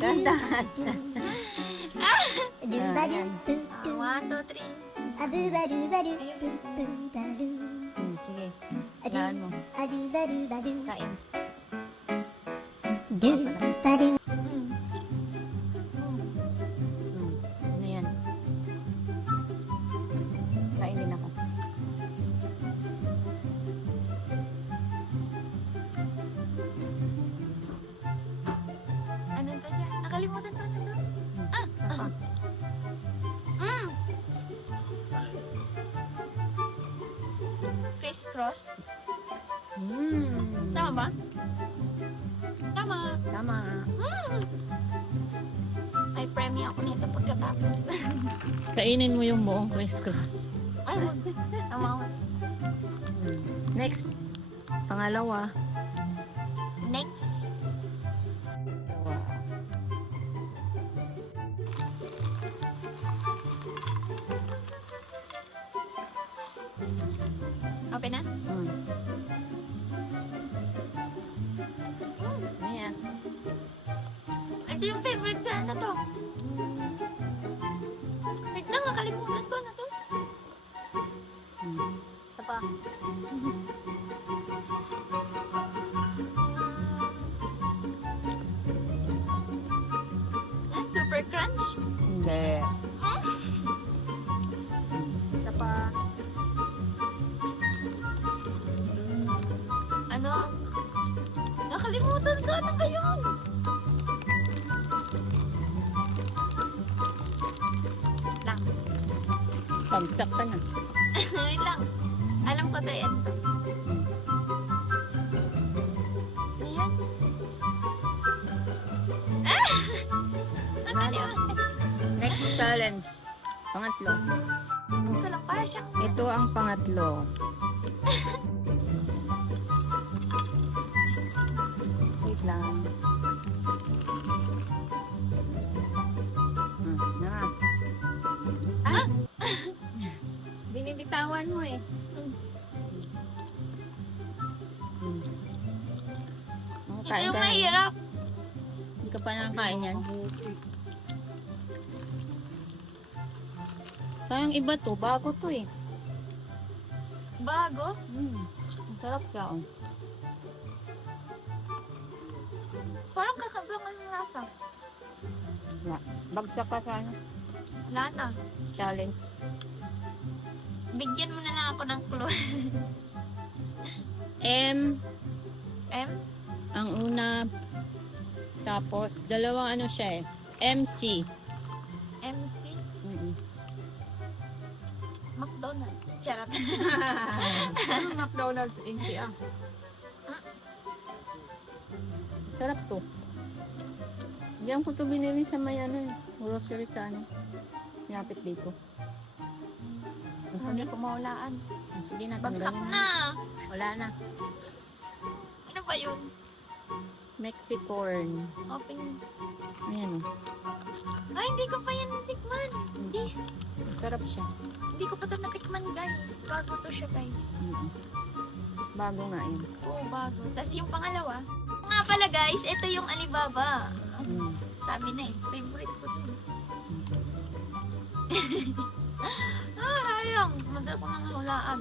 Dandahan. One, two, three. Sige. Daan mo. Kain. Ano yan? Kain din ako. Ano to dyan? Nakalimutan ko na to. Sapa. Criss-cross. Mm. Tama ba? Tama. Tama. Ay, premyo ako nito pagkatapos. Kainin mo yung buong crisscross. Ay, wag. Tama ako. Next. Pangalawa. Next. Open na? Ayan. Ito yung favorite ko. Ano to? Wait lang, nakalimutan ko na to. Sapa. Ah, super crunch? Hindi. Sapa. Ano? Nakalimutan ko. Ano kayo? Lang. Pagsak ka na. Wait lang. Alam ko to yan. Ano yan? Nakalimutan. Next challenge. Pangatlo. Ito lang para siyang... Ito ang pangatlo. Wait lang. Na. Ah! Binibitawan mo eh. Oh, Ito yung mahirap. Hindi ka pa nakakain yan. Sayang iba to. Bago to eh. Bago. Ang sarap siya. Oh. Parang kakablang ang lasa. Bagsak ka sana. Wala na. Challenge. Bigyan mo na lang ako ng clue. M M? ang una. Tapos, dalawang ano siya eh. MC. MC? McDonald's. Charot. McDonald's NPA. Sarap to. Diyan ko to binili sa may ano eh. Grocery sa ano. Lapit dito. Hindi ko maulaan. Sige na. Bagsak tanggalin na. Wala na. Ano ba yun? Mexicorn. Open. Ayan oh. Ay, hindi ko pa yan natikman. Yes. Masarap siya. Hindi ko pa ito natikman, guys. Bago to siya, guys. Bago nga yun. Oo, bago. Tapos yung pangalawa. Nga pala, guys, ito yung Alibaba. Sabi na eh. Favorite ko to. Sayang. Madal ko nang hulaan.